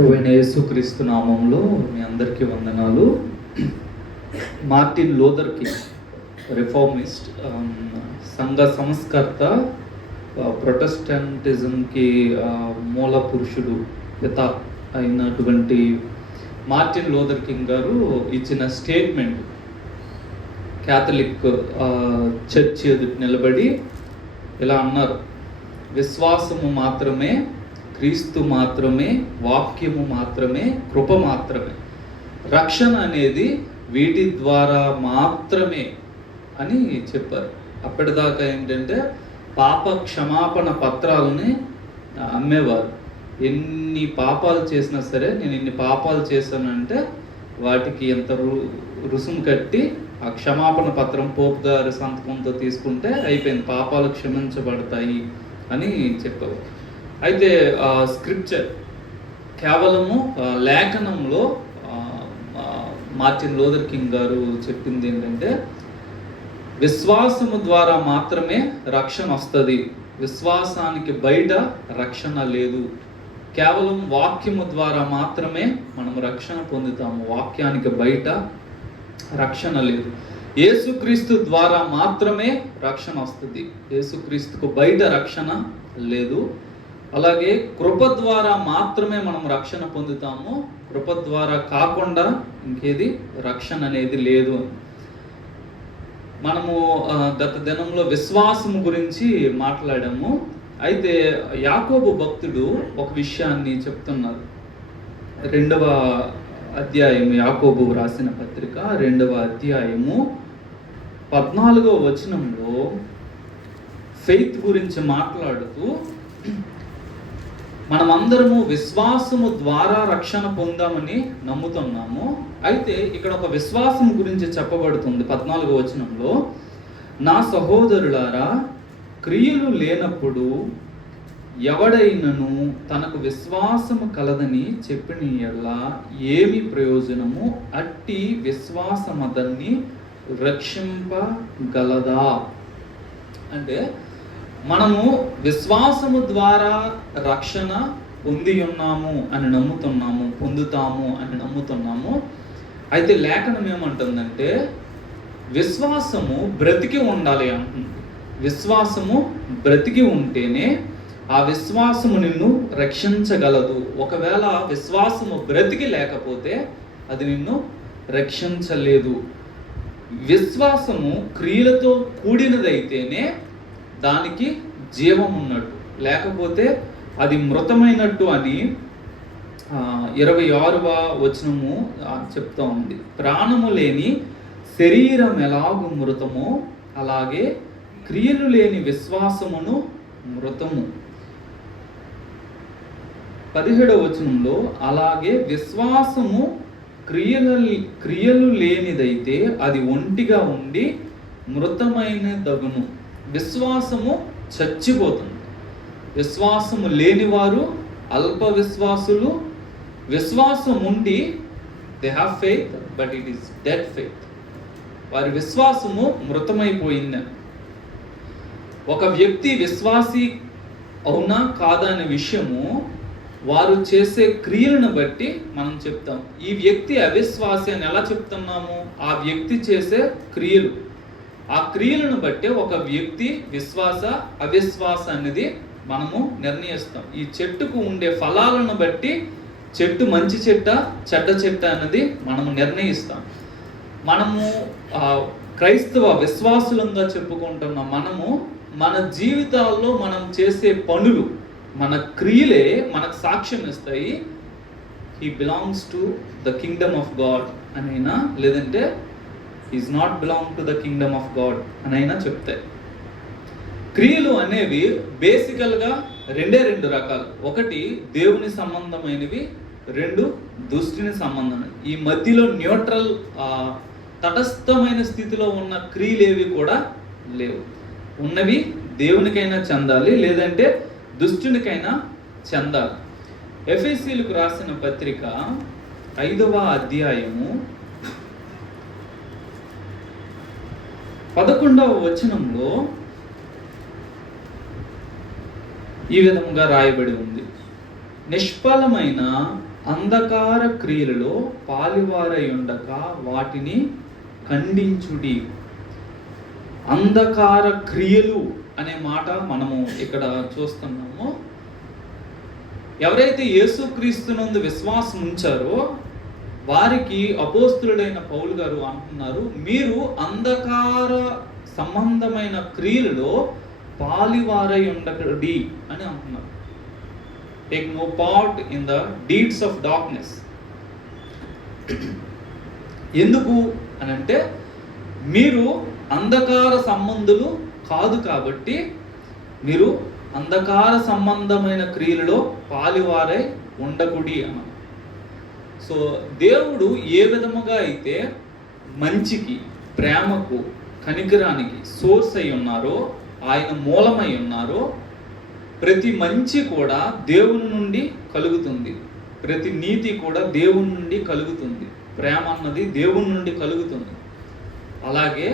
ప్రభువైన యేసుక్రీస్తు నామంలో మీ అందరికీ వందనాలు. మార్టిన్ లూథర్ కింగ్, రిఫార్మిస్ట్, సంఘ సంస్కర్త, ప్రొటెస్టెంటిజంకి మూల పురుషుడు, పిత అయినటువంటి మార్టిన్ లూథర్ కింగ్ గారు ఇచ్చిన స్టేట్మెంట్ క్యాథలిక్ చర్చ్ ఎదుటి నిలబడి ఇలా అన్నారు: విశ్వాసము మాత్రమే, క్రీస్తు మాత్రమే, వాక్యము మాత్రమే, కృప మాత్రమే, రక్షణ అనేది వీటి ద్వారా మాత్రమే అని చెప్పారు. అప్పటిదాకా ఏంటంటే పాప క్షమాపణ పత్రాలని అమ్మేవారు. ఎన్ని పాపాలు చేసినా సరే, నేను ఇన్ని పాపాలు చేశానంటే వాటికి ఎంత రుసుము కట్టి ఆ క్షమాపణ పత్రం పోపు గారి సంతకంతో తీసుకుంటే అయిపోయింది, పాపాలు క్షమించబడతాయి అని చెప్పేవారు. అయితే స్క్రిప్చర్ కేవలము లేఖనంలో మార్టిన్ లూథర్ కింగ్ గారు చెప్పింది ఏంటంటే, విశ్వాసము ద్వారా మాత్రమే రక్షణ వస్తుంది, విశ్వాసానికి బయట రక్షణ లేదు. కేవలం వాక్యము ద్వారా మాత్రమే మనం రక్షణ పొందుతాము, వాక్యానికి బయట రక్షణ లేదు. యేసుక్రీస్తు ద్వారా మాత్రమే రక్షణ వస్తుంది, యేసుక్రీస్తుకు బయట రక్షణ లేదు. అలాగే కృప ద్వారా మాత్రమే మనం రక్షణ పొందుతాము, కృప ద్వారా కాకుండా ఇంకేది రక్షణ అనేది లేదు. మనము గత దినంలో విశ్వాసం గురించి మాట్లాడాము. అయితే యాకోబు భక్తుడు ఒక విషయాన్ని చెప్తున్నారు. 2వ అధ్యాయము, యాకోబు రాసిన పత్రిక 2వ అధ్యాయము 14వ వచనంలో ఫెయిత్ గురించి మాట్లాడుతూ, మనమందరము విశ్వాసము ద్వారా రక్షణ పొందామని నమ్ముతున్నాము. అయితే ఇక్కడ ఒక విశ్వాసం గురించి చెప్పబడుతుంది 14వ వచనంలో: నా సహోదరులారా, క్రియలు లేనప్పుడు ఎవడైనను తనకు విశ్వాసము కలదని చెప్పిన యెడల ఏమి ప్రయోజనము? అట్టి విశ్వాసం అతన్ని రక్షింపగలదా? అంటే మనము విశ్వాసము ద్వారా రక్షణ పొంది ఉన్నాము అని నమ్ముతున్నాము, పొందుతాము అని నమ్ముతున్నాము. అయితే లేఖనం ఏమంటుందంటే, విశ్వాసము బ్రతికి ఉండాలి అంటుంది. విశ్వాసము బ్రతికి ఉంటేనే ఆ విశ్వాసము నిన్ను రక్షించగలదు. ఒకవేళ విశ్వాసము బ్రతికి లేకపోతే అది నిన్ను రక్షించలేదు. విశ్వాసము క్రియలతో కూడినదైతేనే దానికి జీవం ఉన్నట్టు, లేకపోతే అది మృతమైనట్టు అని 26వ వచనము చెప్తా ఉంది. ప్రాణము లేని శరీరం ఎలాగు మృతమో అలాగే క్రియలు లేని విశ్వాసమును మృతము. 17వ వచనంలో అలాగే విశ్వాసము క్రియలు లేనిదైతే అది ఒంటిగా ఉండి మృతమైన దగును. విశ్వాసము చచ్చిపోతుంది. విశ్వాసము లేనివారు అల్ప విశ్వాసులు. విశ్వాసం ఉండి they have faith but it is dead faith. వారి విశ్వాసము మృతమైపోయింది. ఒక వ్యక్తి విశ్వాసి అవునా కాదా అనే విషయము వారు చేసే క్రియలను బట్టి మనం చెప్తాం. ఈ వ్యక్తి అవిశ్వాసి అని ఎలా చెప్తున్నాము? ఆ వ్యక్తి చేసే క్రియలు, ఆ క్రియలను బట్టి ఒక వ్యక్తి విశ్వాస అవిశ్వాస అనేది మనము నిర్ణయిస్తాం. ఈ చెట్టుకు ఉండే ఫలాలను బట్టి చెట్టు మంచి చెట్ట చెడ్డ చెట్ట అన్నది మనము నిర్ణయిస్తాం. మనము క్రైస్తవ విశ్వాసులంగా చెప్పుకుంటున్న మనము మన జీవితాల్లో మనం చేసే పనులు, మన క్రియలే మనకు సాక్ష్యం ఇస్తాయి. He belongs to the kingdom of God అనైనా, లేదంటే is not belong to the kingdom of God అనైనా చెప్తాయి. క్రియలు అనేవి బేసికల్గా రెండు రకాలు. ఒకటి దేవుని సంబంధమైనవి, 2 దుష్టుని సంబంధమైనవి. ఈ మధ్యలో న్యూట్రల్ తటస్థమైన స్థితిలో ఉన్న క్రియలేవి కూడా లేవు. ఉన్నవి దేవునికైనా చెందాలి, లేదంటే దుష్టునికైనా చెందాలి. ఎఫెసీయులకు రాసిన పత్రిక 5వ అధ్యాయము 11వ వచనంలో ఈ విధంగా రాయబడి ఉంది: నిష్ఫలమైన అంధకార క్రియలలో పాలివారై ఉండక వాటిని ఖండించుడి. అంధకార క్రియలు అనే మాట మనము ఇక్కడ చూస్తున్నాము. ఎవరైతే యేసుక్రీస్తునందు విశ్వాసం ఉంచారో వారికి అపోస్తులుడైన పౌలు గారు అంటున్నారు, మీరు అంధకార సంబంధమైన క్రియలలో పాలివారై ఉండకడి అని అంటున్నారు. Take no part in the deeds of darkness. ఎందుకు అని అంటే, మీరు అంధకార సంబంధులు కాదు కాబట్టి మీరు అంధకార సంబంధమైన క్రియలలో పాలివారై ఉండకుడి అన్న. సో దేవుడు ఏ విధముగా అయితే మంచికి, ప్రేమకు, కనికరానికి సోర్స్ అయి ఉన్నారో, ఆయన మూలమై ఉన్నారో, ప్రతి మంచి కూడా దేవుని నుండి కలుగుతుంది, ప్రతి నీతి కూడా దేవుని నుండి కలుగుతుంది, ప్రేమ అన్నది దేవుని నుండి కలుగుతుంది. అలాగే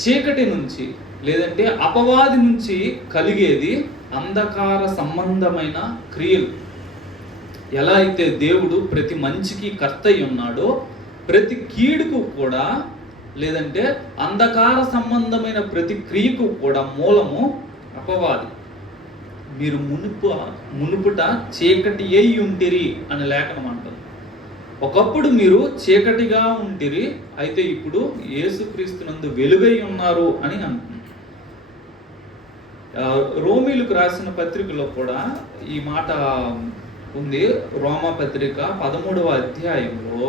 చీకటి నుంచి లేదంటే అపవాది నుంచి కలిగేది అంధకార సంబంధమైన క్రియలు. ఎలా అయితే దేవుడు ప్రతి మంచికి కర్త అయి ఉన్నాడో, ప్రతి కీడుకు కూడా లేదంటే అంధకార సంబంధమైన ప్రతి క్రియకు కూడా మూలము అపవాది. మీరు మునుపుట చీకటి అయి ఉంటిరి అని లేఖనం అంటుంది. ఒకప్పుడు మీరు చీకటిగా ఉంటిరి, అయితే ఇప్పుడు యేసుక్రీస్తునందు వెలుగై ఉన్నారు అని అంటుంది. రోమీలకు రాసిన పత్రికలో కూడా ఈ మాట ఉంది. రోమా పత్రిక 13వ అధ్యాయంలో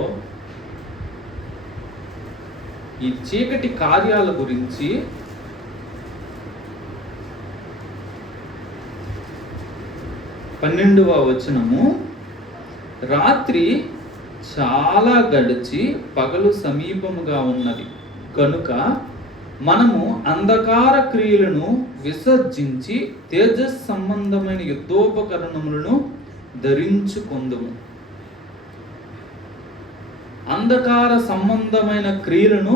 ఈ చీకటి కార్యాల గురించి 12వ వచనము, రాత్రి చాలా గడిచి పగలు సమీపముగా ఉన్నది కనుక మనము అంధకార క్రియలను విసర్జించి తేజస్ సంబంధమైన యుద్ధోపకరణములను ధరించుకొందుము. అంధకార సంబంధమైన క్రియలను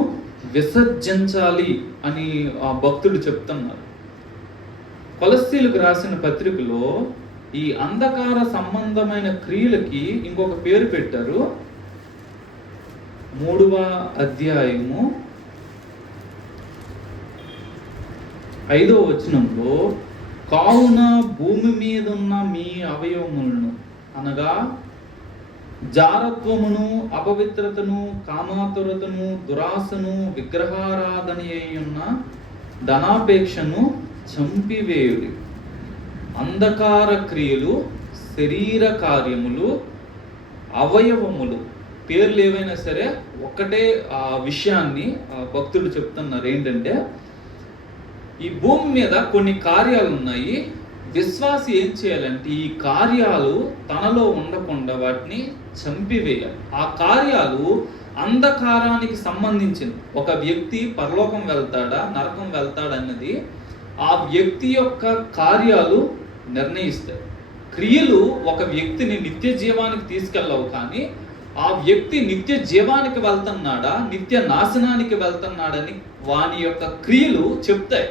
విసర్జించాలి అని ఆ భక్తుడు చెప్తున్నారు. కొలస్సీలకు రాసిన పత్రికలో ఈ అంధకార సంబంధమైన క్రియలకి ఇంకొక పేరు పెట్టారు. 3వ అధ్యాయము 5వ వచనంలో, కావున భూమి మీద ఉన్న మీ అవయవములను అనగా జారత్వమును, అపవిత్రతను, కామాతురతను, దురాశను, విగ్రహారాధన అయ్యున్న ధనాపేక్షను చంపివేయుడి. అంధకార క్రియలు, శరీర కార్యములు, అవయవములు, పేర్లు ఏవైనా సరే ఒక్కటే ఆ విషయాన్ని భక్తులు చెప్తున్నారు. ఏంటంటే, ఈ భూమి మీద కొన్ని కార్యాలు ఉన్నాయి. విశ్వాసి ఏం చేయాలంటే ఈ కార్యాలు తనలో ఉండకుండా వాటిని చంపివేయాలి. ఆ కార్యాలు అంధకారానికి సంబంధించింది. ఒక వ్యక్తి పరలోకం వెళ్తాడా, నరకం వెళ్తాడా అన్నది ఆ వ్యక్తి యొక్క కార్యాలు నిర్ణయిస్తాయి. క్రియలు ఒక వ్యక్తిని నిత్య జీవానికి తీసుకెళ్ళవు, కానీ ఆ వ్యక్తి నిత్య జీవానికి వెళ్తున్నాడా, నిత్య నాశనానికి వెళ్తున్నాడని వాని యొక్క క్రియలు చెప్తాయి.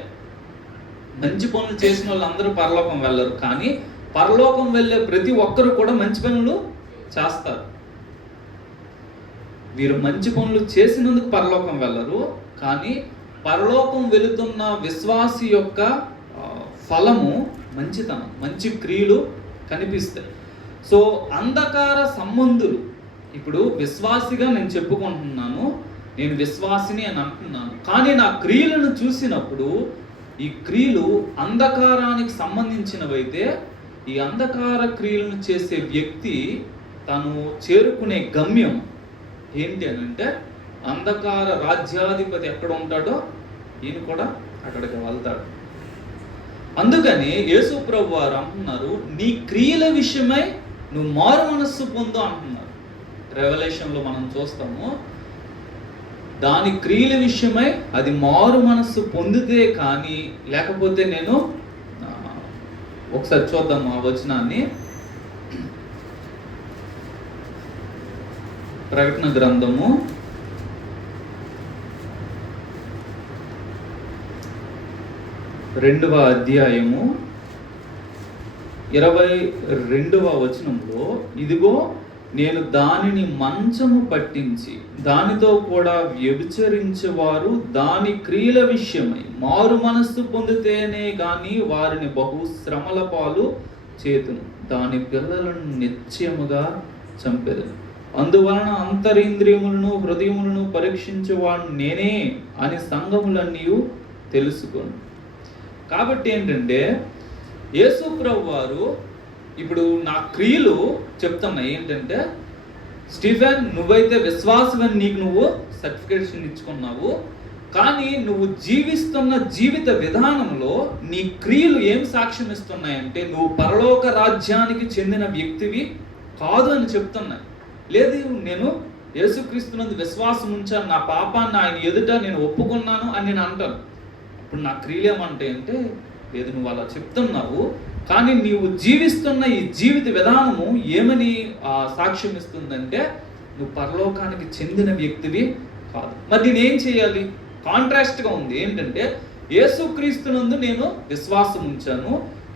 మంచి పనులు చేసిన వాళ్ళందరూ పరలోకం వెళ్ళరు, కానీ పరలోకం వెళ్ళే ప్రతి ఒక్కరు కూడా మంచి పనులు చేస్తారు. వీరు మంచి పనులు చేసినందుకు పరలోకం వెళ్ళరు, కానీ పరలోకం వెళుతున్న విశ్వాసి యొక్క ఫలము మంచితనం, మంచి క్రియలు కనిపిస్తాయి. సో అంధకార సంబంధులు, ఇప్పుడు విశ్వాసిగా నేను చెప్పుకుంటున్నాను, నేను విశ్వాసిని అని అంటున్నాను, కానీ నా క్రియలను చూసినప్పుడు ఈ క్రియలు అంధకారానికి సంబంధించినవైతే ఈ అంధకార క్రియలను చేసే వ్యక్తి తను చేరుకునే గమ్యం ఏంటి అని అంటే, అంధకార రాజ్యాధిపతి ఎక్కడ ఉంటాడో ఈయన కూడా అక్కడికి వెళ్తాడు. అందుకని యేసు ప్రభు వారు అంటున్నారు, నీ క్రియల విషయమై నువ్వు మారు మనస్సు పొందు అంటున్నారు. రెవల్యూషన్లో మనం చూస్తాము, దాని క్రియల విషయమై అది మారు మనస్సు పొందితే కానీ, లేకపోతే నేను ఒకసారి చూద్దాము ఆ వచనాన్ని. ప్రకటన గ్రంథము 2వ అధ్యాయము 22వ వచనంలో, ఇదిగో నేను దానిని మంచము పట్టించి దానితో కూడా వ్యభిచరించేవారు దాని క్రియల విషయమై మారు మనస్సు పొందితేనే గాని వారిని బహు శ్రమల పాలు చేతును, దాని పిల్లలను నిశ్చయముగా చంపెదను. అందువలన అంతరింద్రియములను హృదయములను పరీక్షించేవాడు నేనే అని సంఘములన్నీ తెలుసుకొను. కాబట్టి ఏంటంటే యేసు ప్రభువు వారు ఇప్పుడు నా క్రియలు చెప్తున్నాయి ఏంటంటే, స్టీఫెన్ నువ్వైతే విశ్వాసమని నీకు నువ్వు సర్టిఫికేషన్ ఇచ్చుకున్నావు, కానీ నువ్వు జీవిస్తున్న జీవిత విధానంలో నీ క్రియలు ఏం సాక్ష్యం ఇస్తున్నాయంటే నువ్వు పరలోక రాజ్యానికి చెందిన వ్యక్తివి కాదు అని చెప్తున్నాయి. లేదు నేను యేసుక్రీస్తునందు విశ్వాసం ఉంచాను, నా పాపాన్ని ఆయన ఎదుట నేను ఒప్పుకున్నాను అని నేను అంటాను. ఇప్పుడు నా క్రియలు ఏమంటాయి అంటే, లేదు నువ్వు అలా చెప్తున్నావు, కానీ నీవు జీవిస్తున్న ఈ జీవిత విధానము ఏమని సాక్ష్యం ఇస్తుందంటే నువ్వు పరలోకానికి చెందిన వ్యక్తివి కాదు. మరి నేనేం చేయాలి? కాంట్రాస్ట్గా ఉంది. ఏంటంటే యేసుక్రీస్తునందు నేను విశ్వాసం ఉంచాను,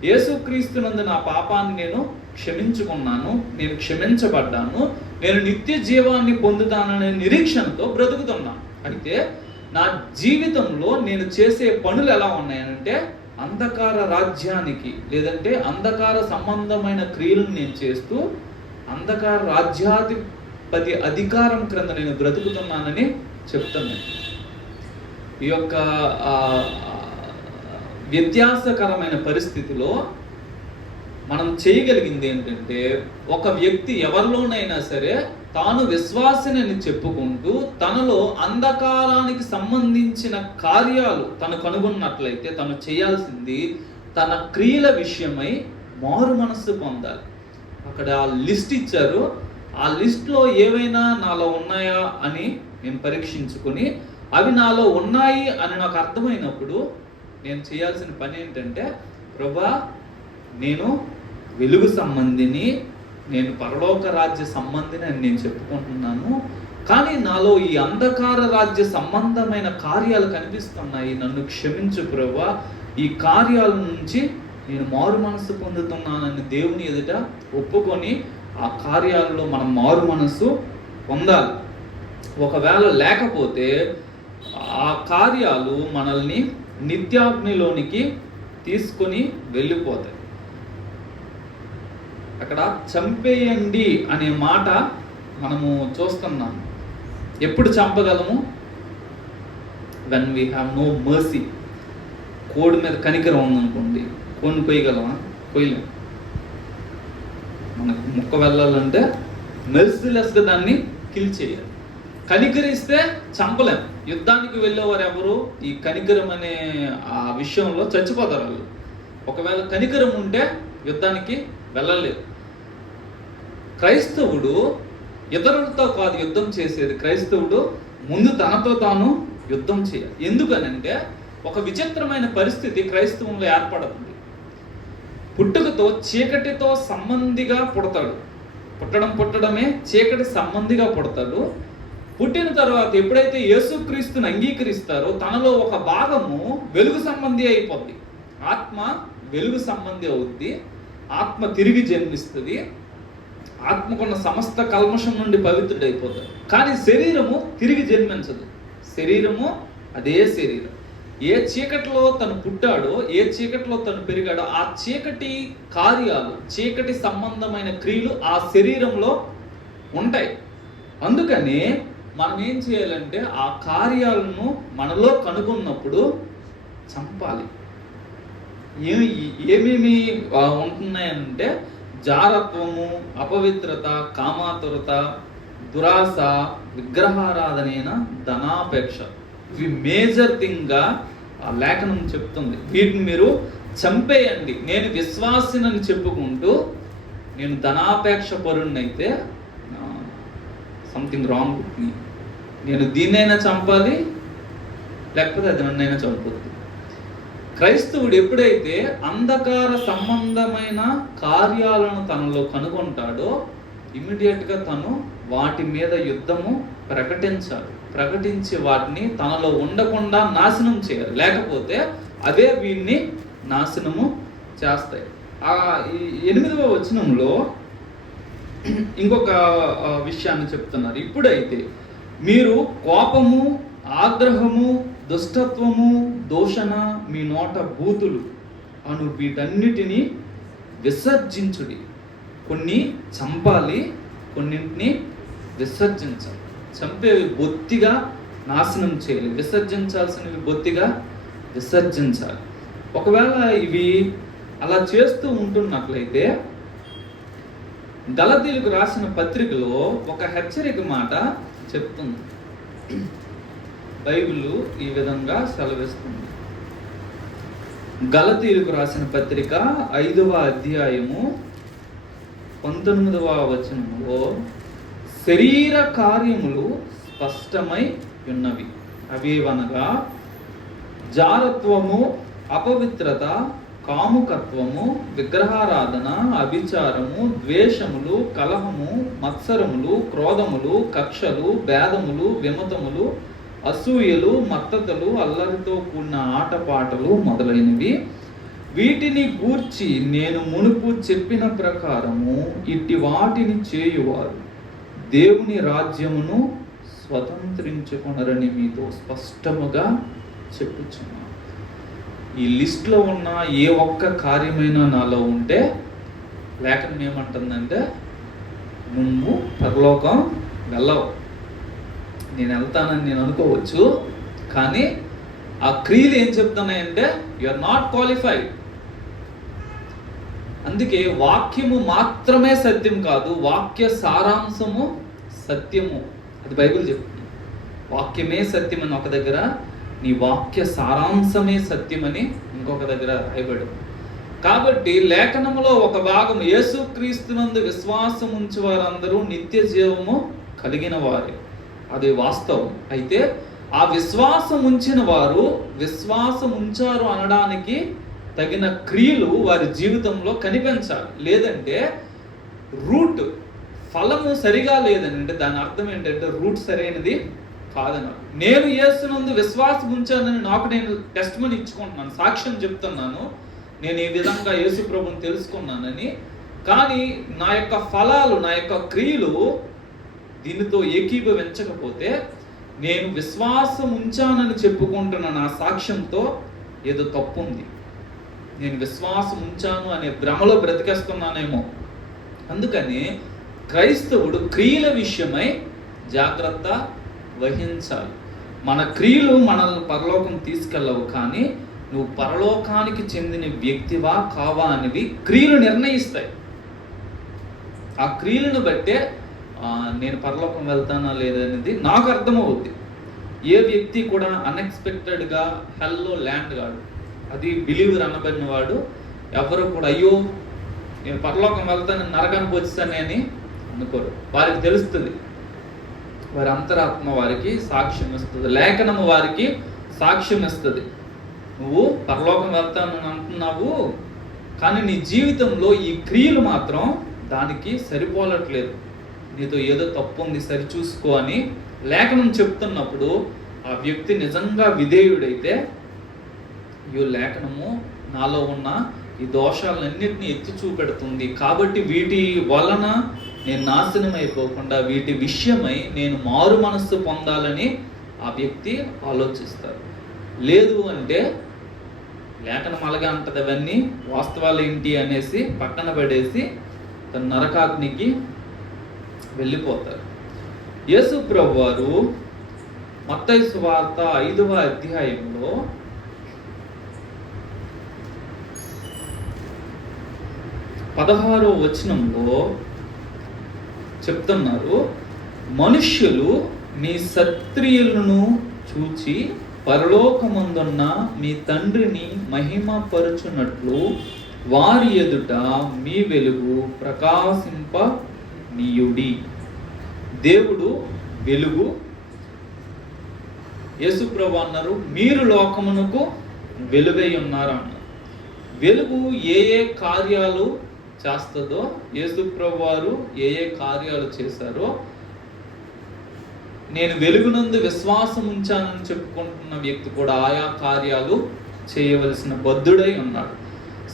యేసుక్రీస్తునందు నా పాపాన్ని నేను క్షమించుకున్నాను, నేను క్షమించబడ్డాను, నేను నిత్య జీవాన్ని పొందుతాననే నిరీక్షణతో బ్రతుకుతున్నాను. అయితే నా జీవితంలో నేను చేసే పనులు ఎలా ఉన్నాయనంటే అంధకార రాజ్యానికి లేదంటే అంధకార సంబంధమైన క్రియలను నేను చేస్తూ అంధకార రాజ్యాధిపతి అధికారం క్రింద నేను బ్రతుకుతున్నానని చెప్తున్నాను. ఈ యొక్క వ్యత్యాసకరమైన పరిస్థితిలో మనం చేయగలిగింది ఏంటంటే, ఒక వ్యక్తి ఎవరిలోనైనా సరే తాను విశ్వాసినని చెప్పుకుంటూ తనలో అంధకారానికి సంబంధించిన కార్యాలు తను కనుగొన్నట్లయితే తను చేయాల్సింది తన క్రియల విషయమై మారు మనస్సు పొందాలి. అక్కడ లిస్ట్ ఇచ్చారు, ఆ లిస్ట్లో ఏవైనా నాలో ఉన్నాయా అని నేను పరీక్షించుకొని అవి నాలో ఉన్నాయి అని నాకు అర్థమైనప్పుడు నేను చేయాల్సిన పని ఏంటంటే, ప్రభా నేను వెలుగు సంబంధిని, నేను పరలోక రాజ్య సంబంధిని అని నేను చెప్పుకుంటున్నాను, కానీ నాలో ఈ అంధకార రాజ్య సంబంధమైన కార్యాలు కనిపిస్తున్నాయి, నన్ను క్షమించు ప్రభువా, ఈ కార్యాల నుంచి నేను మారు మనస్సు పొందుతున్నానని దేవుని ఎదుట ఒప్పుకొని ఆ కార్యాలలో మనం మారు మనస్సు పొందాలి. ఒకవేళ లేకపోతే ఆ కార్యాలు మనల్ని నిత్యాగ్నిలోనికి తీసుకొని వెళ్ళిపోతాయి. అక్కడ చంపేయండి అనే మాట మనము చూస్తున్నాము. ఎప్పుడు చంపగలము? When we have no mercy. కోడి మీద కనికరం ఉందనుకోండి, కోడిని కొయ్యగలమా? కొయ్యలేము. మనకు ముక్క వెళ్ళాలంటే మెర్సిలెస్గా దాన్ని కిల్ చేయాలి. కనికరిస్తే చంపలేం. యుద్ధానికి వెళ్ళేవారు ఎవరు ఈ కనికరం అనే ఆ విషయంలో చచ్చిపోతారు వాళ్ళు. ఒకవేళ కనికరం ఉంటే యుద్ధానికి వెళ్ళలేదు. క్రైస్తవుడు ఇతరులతో కాదు యుద్ధం చేసేది, క్రైస్తవుడు ముందు తనతో తాను యుద్ధం చేయాలి. ఎందుకనంటే ఒక విచిత్రమైన పరిస్థితి క్రైస్తవంలో ఏర్పడుతుంది. పుట్టుకతో చీకటితో సంబంధిగా పుడతాడు. పుట్టడమే చీకటి సంబంధిగా పుడతాడు. పుట్టిన తర్వాత ఎప్పుడైతే యేసుక్రీస్తుని అంగీకరిస్తారో తనలో ఒక భాగము వెలుగు సంబంధి అయిపోద్ది. ఆత్మ వెలుగు సంబంధి అవుద్ది. ఆత్మ తిరిగి జన్మిస్తుంది. ఆత్మకున్న సమస్త కల్మషం నుండి పవిత్రుడైపోతాడు. కానీ శరీరము తిరిగి జన్మించదు. శరీరము అదే శరీరం. ఏ చీకటిలో తను పుట్టాడో, ఏ చీకటిలో తను పెరిగాడో ఆ చీకటి కార్యాలు, చీకటి సంబంధమైన క్రియలు ఆ శరీరంలో ఉంటాయి. అందుకని మనం ఏం చేయాలంటే ఆ కార్యాలను మనలో కనుగొన్నప్పుడు చంపాలి. ఏమేమి ఉంటున్నాయంటే జారత్వము, అపవిత్రత, కామాతురత, దురాశ, విగ్రహారాధనైన ధనాపేక్ష. ఇవి మేజర్ థింగ్గా ఆ లేఖనం చెప్తుంది. వీటిని మీరు చంపేయండి. నేను విశ్వాసినని చెప్పుకుంటూ నేను ధనాపేక్ష పరుణ్ణైతే సంథింగ్ రాంగ్ విత్ మీ. నేను దీన్నైనా చంపాలి, లేకపోతే అది నన్నైనా చంపొద్దు. క్రైస్తవుడు ఎప్పుడైతే అంధకార సంబంధమైన కార్యాలను తనలో కనుగొంటాడో ఇమ్మీడియట్గా తను వాటి మీద యుద్ధము ప్రకటించాలి. ప్రకటించి వాటిని తనలో ఉండకుండా నాశనం చేయాలి. లేకపోతే అవే వీడిని నాశనము చేస్తాయి. 8వ వచనంలో ఇంకొక విషయాన్ని చెప్తున్నారు. ఇప్పుడైతే మీరు కోపము, ఆగ్రహము, దుష్టత్వము, దూషణ, మీ నోట బూతులు అను వీటన్నిటిని విసర్జించుడి. కొన్ని చంపాలి, కొన్నింటిని విసర్జించాలి. చంపేవి బొత్తిగా నాశనం చేయాలి, విసర్జించాల్సినవి బొత్తిగా విసర్జించాలి. ఒకవేళ ఇవి అలా చేస్తూ ఉంటున్నట్లయితే గలతీయులకు రాసిన పత్రికలో ఒక హెచ్చరిక మాట చెప్తుంది. బైబిల్ ఈ విధంగా సెలవిస్తుంది. గలతీయులకు రాసిన పత్రిక 5వ అధ్యాయము 19వ వచనములో శరీర కార్యములు స్పష్టమై ఉన్నవి. అవేవనగా జారత్వము, అపవిత్రత, కాముకత్వము, విగ్రహారాధన, అభిచారము, ద్వేషములు, కలహము, మత్సరములు, క్రోధములు, కక్షలు, భేదములు, విమతములు, అసూయలు, మత్తతలు, అల్లరితో కూడిన ఆటపాటలు మొదలైనవి. వీటిని గూర్చి నేను మునుపు చెప్పిన ప్రకారము ఇట్టి వాటిని చేయువారు దేవుని రాజ్యమును స్వతంత్రించుకొనరని మీతో స్పష్టముగా చెప్పుచున్నాను. ఈ లిస్ట్లో ఉన్న ఏ ఒక్క కార్యమైనా నాలో ఉంటే లేఖనం ఏమంటుందంటే, నువ్వు పరలోకం వెళ్ళవు. నేను వెళ్తానని నేను అనుకోవచ్చు, కానీ ఆ క్రియలు ఏం చెప్తున్నాయంటే యు ఆర్ నాట్ క్వాలిఫైడ్. అందుకే వాక్యము మాత్రమే సత్యం కాదు, వాక్య సారాంశము సత్యము. అది బైబిల్ చెప్తుంది. వాక్యమే సత్యం అని ఒక దగ్గర, నీ వాక్య సారాంశమే సత్యమని ఇంకొక దగ్గర రాయబడి. కాబట్టి లేఖనములో ఒక భాగం, యేసుక్రీస్తునందు విశ్వాసం ఉంచు వారందరూ నిత్య జీవము కలిగిన వారే. అది వాస్తవం. అయితే ఆ విశ్వాసం ఉంచిన వారు విశ్వాసం ఉంచారు అనడానికి తగిన క్రియలు వారి జీవితంలో కనిపించాలి. లేదంటే రూట్, ఫలము సరిగా లేదని అంటే దాని అర్థం ఏంటంటే రూట్ సరైనది కాదని. నేను యేసునందు విశ్వాసం ఉంచానని నాకు నేను టెస్టిమనీ ఇచ్చుకుంటున్నాను, సాక్ష్యం చెప్తున్నాను, నేను ఈ విధంగా యేసు ప్రభువుని తెలుసుకున్నానని. కానీ నా యొక్క ఫలాలు, నా యొక్క క్రియలు దీనితో ఏకీభవించకపోతే, నేను విశ్వాసం ఉంచానని చెప్పుకుంటున్న నా సాక్ష్యంతో ఏదో తప్పు ఉంది, నేను విశ్వాసం ఉంచాను అనే భ్రమలో బ్రతికేస్తున్నానేమో. అందుకని క్రైస్తవుడు క్రియల విషయమై జాగ్రత్త వహించాలి. మన క్రియలు మనల్ని పరలోకం తీసుకెళ్ళవు, కానీ నువ్వు పరలోకానికి చెందిన వ్యక్తివా కావా అనేవి క్రియలు నిర్ణయిస్తాయి. ఆ క్రియలను బట్టే నేను పరలోకం వెళ్తానా లేదనేది నాకు అర్థమవుద్ది. ఏ వ్యక్తి కూడా అన్ఎక్స్పెక్టెడ్గా హెల్లో ల్యాండ్ కాడు. అది బిలీవర్ అనబడిన వాడు ఎవరు కూడా అయ్యో నేను పరలోకం వెళ్తానని నరకానికి వచ్చానే అని అనుకోరు. వారికి తెలుస్తుంది, వారి అంతరాత్మ వారికి సాక్ష్యం ఇస్తుంది, లేఖనము వారికి సాక్ష్యం ఇస్తుంది. నువ్వు పరలోకం వెళ్తానని అంటున్నావు, కానీ నీ జీవితంలో ఈ క్రియలు మాత్రం దానికి సరిపోలట్లేదు, నీతో ఏదో తప్పు ఉంది, సరిచూసుకో అని లేఖనం చెప్తున్నప్పుడు ఆ వ్యక్తి నిజంగా విధేయుడైతే ఈ లేఖనము నాలో ఉన్న ఈ దోషాలన్నింటినీ ఎత్తి చూపెడుతుంది, కాబట్టి వీటి వలన నేను నాశనం అయిపోకుండా వీటి విషయమై నేను మారు మనస్సు పొందాలని ఆ వ్యక్తి ఆలోచిస్తారు. లేదు అంటే లేఖనం అలాగే అంటది, అవన్నీ వాస్తవాలు ఏంటి అనేసి పక్కన పడేసి తన నరకాగ్నికి వెళ్ళిపోతారు. యేసు ప్రభువు వారు మత్తయి సువార్త 5వ అధ్యాయంలో 16వ వచనంలో చెప్తున్నారు, మనుష్యులు మీ సత్క్రియలను చూచి పరలోకమందున్న మీ తండ్రిని మహిమపరచునట్లు వారి ఎదుట మీ వెలుగు ప్రకాశింపనీయుడి. దేవుడు వెలుగు. యేసు ప్రభువు అన్నారు, మీరు లోకమునకు వెలుగై ఉన్నారు అన్నారు. వెలుగు ఏ ఏ కార్యాలు చేస్తుందో, యేసు ప్రభువు వారు ఏ ఏ కార్యాలు చేశారో, నేను వెలుగునందు విశ్వాసం ఉంచానని చెప్పుకుంటున్న వ్యక్తి కూడా ఆయా కార్యాలు చేయవలసిన బద్ధుడై ఉన్నాడు.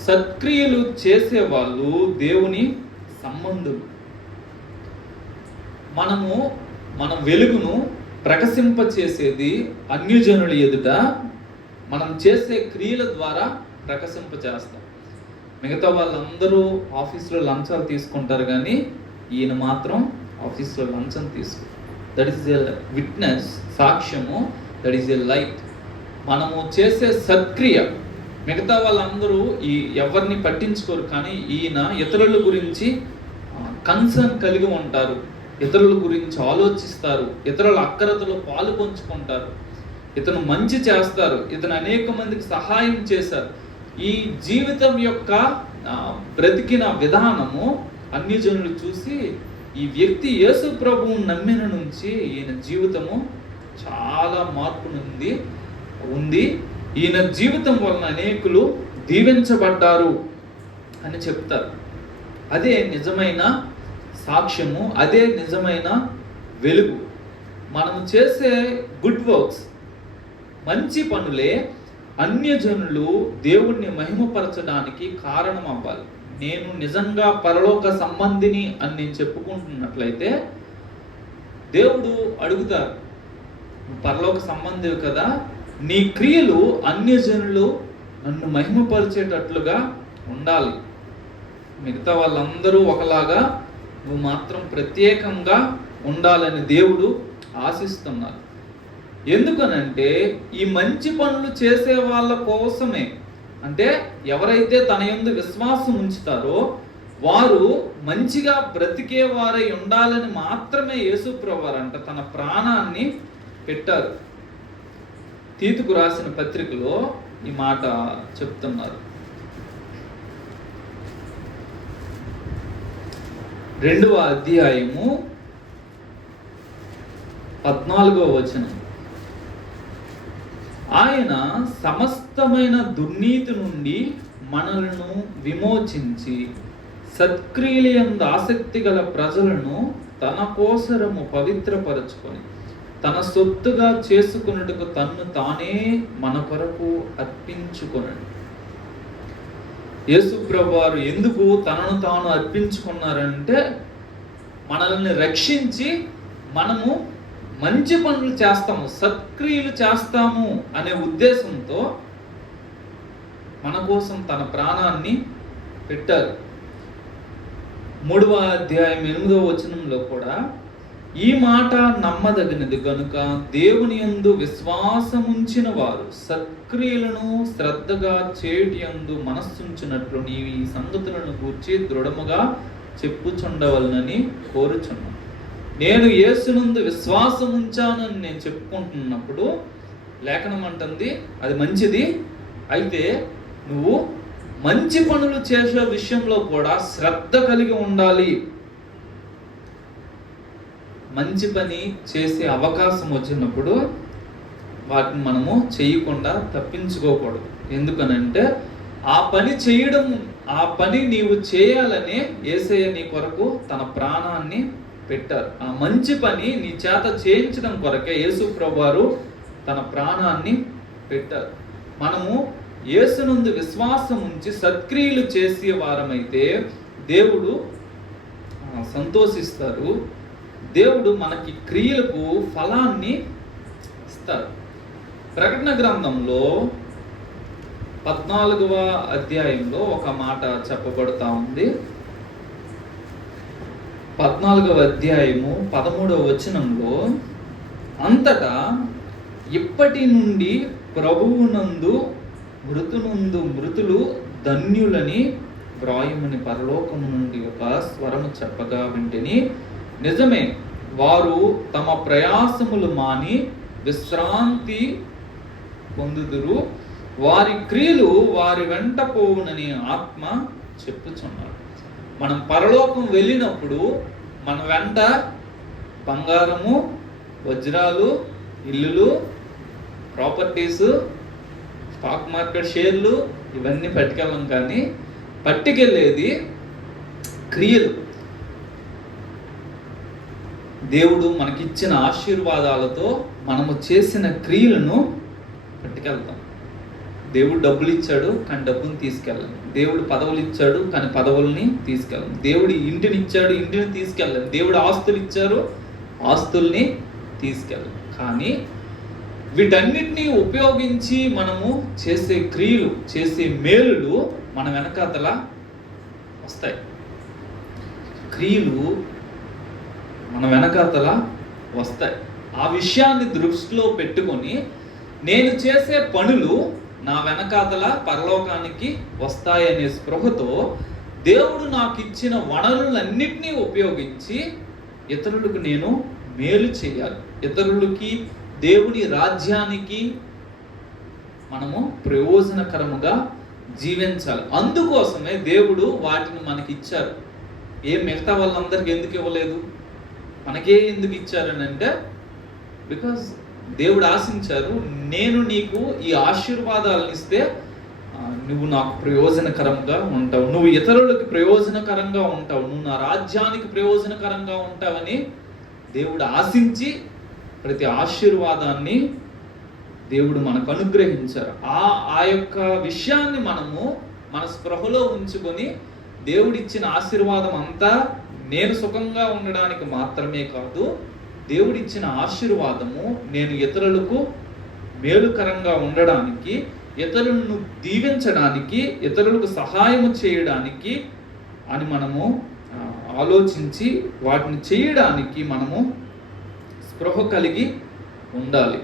సత్క్రియలు చేసేవాళ్ళు దేవుని సంబంధులు. మనము మన వెలుగును ప్రకాశింపచేసేది అన్యజనుల ఎదుట మనం చేసే క్రియల ద్వారా ప్రకాశింపచేస్తాం. మిగతా వాళ్ళందరూ ఆఫీస్లో లంచాలు తీసుకుంటారు, కానీ ఈయన మాత్రం ఆఫీస్లో లంచం తీసుకో. దట్ ఈస్ ఎ విట్నెస్, సాక్ష్యము. That is a light. మనము చేసే సత్క్రియ మిగతా వాళ్ళందరూ ఎవరిని పట్టించుకోరు, కానీ ఈయన ఇతరుల గురించి కన్సర్న్ కలిగి ఉంటారు, ఇతరుల గురించి ఆలోచిస్తారు, ఇతరుల అక్కరతలో పాలు పంచుకుంటారు, ఇతను మంచి చేస్తారు, ఇతను అనేక మందికి సహాయం చేశారు. ఈ జీవితం యొక్క బ్రతికిన విధానము అన్యజనులు చూసి ఈ వ్యక్తి యేసు ప్రభువు నమ్మిన నుంచి ఈయన జీవితము చాలా మార్పు ఉంది, ఈయన జీవితం వలన అనేకులు దీవించబడ్డారు అని చెప్తారు. అదే నిజమైన సాక్ష్యము, అదే నిజమైన వెలుగు. మనము చేసే గుడ్ వర్క్స్, మంచి పనులే అన్యజనులు దేవుణ్ణి మహిమపరచడానికి కారణం అవ్వాలి. నేను నిజంగా పరలోక సంబంధిని అని నేను చెప్పుకుంటున్నట్లయితే దేవుడు అడుగుతారు, పరలోక సంబంధివి కదా, నీ క్రియలు అన్యజనులు నన్ను మహిమపరిచేటట్లుగా ఉండాలి. మిగతా వాళ్ళందరూ ఒకలాగా, నువ్వు మాత్రం ప్రత్యేకంగా ఉండాలని దేవుడు ఆశిస్తున్నారు. ఎందుకనంటే ఈ మంచి పనులు చేసే వాళ్ళ కోసమే. అంటే ఎవరైతే తన యందు విశ్వాసం ఉంచుతారో వారు మంచిగా బ్రతికే వారై ఉండాలని మాత్రమే యేసుప్రభువారంట తన ప్రాణాన్ని పెట్టారు. తీతుకు రాసిన పత్రికలో ఈ మాట చెప్తున్నారు. 2వ అధ్యాయము 14వ వచనం. ఆయన సమస్తమైన దుర్నీతి నుండి మనలను విమోచించి సత్క్రియలందు ఆసక్తి గల ప్రజలను తన కోసరము పవిత్రపరచుకొని తన సొత్తుగా చేసుకున్నట్టుకు తన్ను తానే మన కొరకు అర్పించుకొనడు. యేసుప్రభు వారు ఎందుకు తనను తాను అర్పించుకున్నారంటే మనల్ని రక్షించి మనము మంచి పనులు చేస్తాము, సత్క్రియలు చేస్తాము అనే ఉద్దేశంతో మన కోసం తన ప్రాణాన్ని పెట్టారు. 3వ అధ్యాయం 8వ వచనంలో కూడా ఈ మాట నమ్మదగినది గనుక దేవుని యందు విశ్వాసముంచిన వారు సత్క్రియలను శ్రద్ధగా చేటి యందు మనస్సుంచినట్లు నీవు ఈ సంగతులను గూర్చి దృఢముగా చెప్పుచుండవలనని కోరుచున్నాను. నేను యేసునందు విశ్వాసం ఉంచానని నేను చెప్పుకుంటున్నప్పుడు లేఖనం అంటుంది అది మంచిది, అయితే నువ్వు మంచి పనులు చేసే విషయంలో కూడా శ్రద్ధ కలిగి ఉండాలి. మంచి పని చేసే అవకాశం వచ్చినప్పుడు వాటిని మనము చేయకుండా తప్పించుకోకూడదు. ఎందుకనంటే ఆ పని నీవు చేయాలని యేసయ్య నీ కొరకు తన ప్రాణాన్ని పెట్టారు. ఆ మంచి పని నీ చేత చేయించడం కొరకే యేసుప్రభు వారు తన ప్రాణాన్ని పెట్టారు. మనము యేసునందు విశ్వాసం ఉంచి సత్క్రియలు చేసే వారమైతే దేవుడు సంతోషిస్తారు. దేవుడు మనకి క్రియలకు ఫలాన్ని ఇస్తారు. ప్రకటన గ్రంథంలో 14వ అధ్యాయంలో ఒక మాట చెప్పబడుతూ ఉంది. 14వ అధ్యాయము 13వ వచనంలో అంతటా ఇప్పటి నుండి ప్రభువునందు మృతులు ధన్యులని వ్రాయమని పరలోకము నుండి ఒక స్వరము చెప్పగా వింటిని. నిజమే, వారు తమ ప్రయాసములు మాని విశ్రాంతి పొందుదురు, వారి క్రియలు వారి వెంట పోవునని ఆత్మ చెప్పుచున్నాడు. మనం పరలోకం వెళ్ళినప్పుడు మన వెంట బంగారము, వజ్రాలు, ఇల్లులు, ప్రాపర్టీస్, స్టాక్ మార్కెట్ షేర్లు ఇవన్నీ పట్టుకెళ్ళం, కానీ పట్టుకెళ్ళేది క్రియలు. దేవుడు మనకిచ్చిన ఆశీర్వాదాలతో మనము చేసిన క్రియలను పట్టుకెళ్తాం. దేవుడు డబ్బులు ఇచ్చాడు కానీ డబ్బుని తీసుకెళ్ళను. దేవుడు పదవులు ఇచ్చాడు కానీ పదవుల్ని తీసుకెళ్ళను. దేవుడు ఇంటిని ఇచ్చాడు, ఇంటిని తీసుకెళ్ళను. దేవుడు ఆస్తులు ఇచ్చారు, ఆస్తుల్ని తీసుకెళ్ళను. కానీ వీటన్నిటినీ ఉపయోగించి మనము చేసే క్రియలు, చేసే మేలులు మన వెనకాతల వస్తాయి. క్రియలు మన వెనకాతల వస్తాయి. ఆ విషయాన్ని దృష్టిలో పెట్టుకొని నేను చేసే పనులు నా వెనకాతల పరలోకానికి వస్తాయనే స్పృహతో దేవుడు నాకు ఇచ్చిన వనరులన్నిటినీ ఉపయోగించి ఇతరులకు నేను మేలు చేయాలి. ఇతరులకి, దేవుని రాజ్యానికి మనము ప్రయోజనకరముగా జీవించాలి. అందుకోసమే దేవుడు వాటిని మనకి ఇచ్చారు. మిగతా వాళ్ళందరికీ ఎందుకు ఇవ్వలేదు? మనకే ఎందుకు ఇచ్చారని అంటే, బికాజ్ దేవుడు ఆశించారు, నేను నీకు ఈ ఆశీర్వాదాలను ఇస్తే నువ్వు నాకు ప్రయోజనకరంగా ఉంటావు, నువ్వు ఇతరులకు ప్రయోజనకరంగా ఉంటావు, నువ్వు నా రాజ్యానికి ప్రయోజనకరంగా ఉంటావని దేవుడు ఆశించి ప్రతి ఆశీర్వాదాన్ని దేవుడు మనకు అనుగ్రహించారు. ఆ యొక్క విషయాన్ని మనము మన స్పృహలో ఉంచుకొని దేవుడిచ్చిన ఆశీర్వాదం అంతా నేను సుఖంగా ఉండడానికి మాత్రమే కాదు, దేవుడిచ్చిన ఆశీర్వాదము నేను ఇతరులకు మేలుకరంగా ఉండడానికి, ఇతరులను దీవించడానికి, ఇతరులకు సహాయం చేయడానికి అని మనము ఆలోచించి వాటిని చేయడానికి మనము స్పృహ కలిగి ఉండాలి.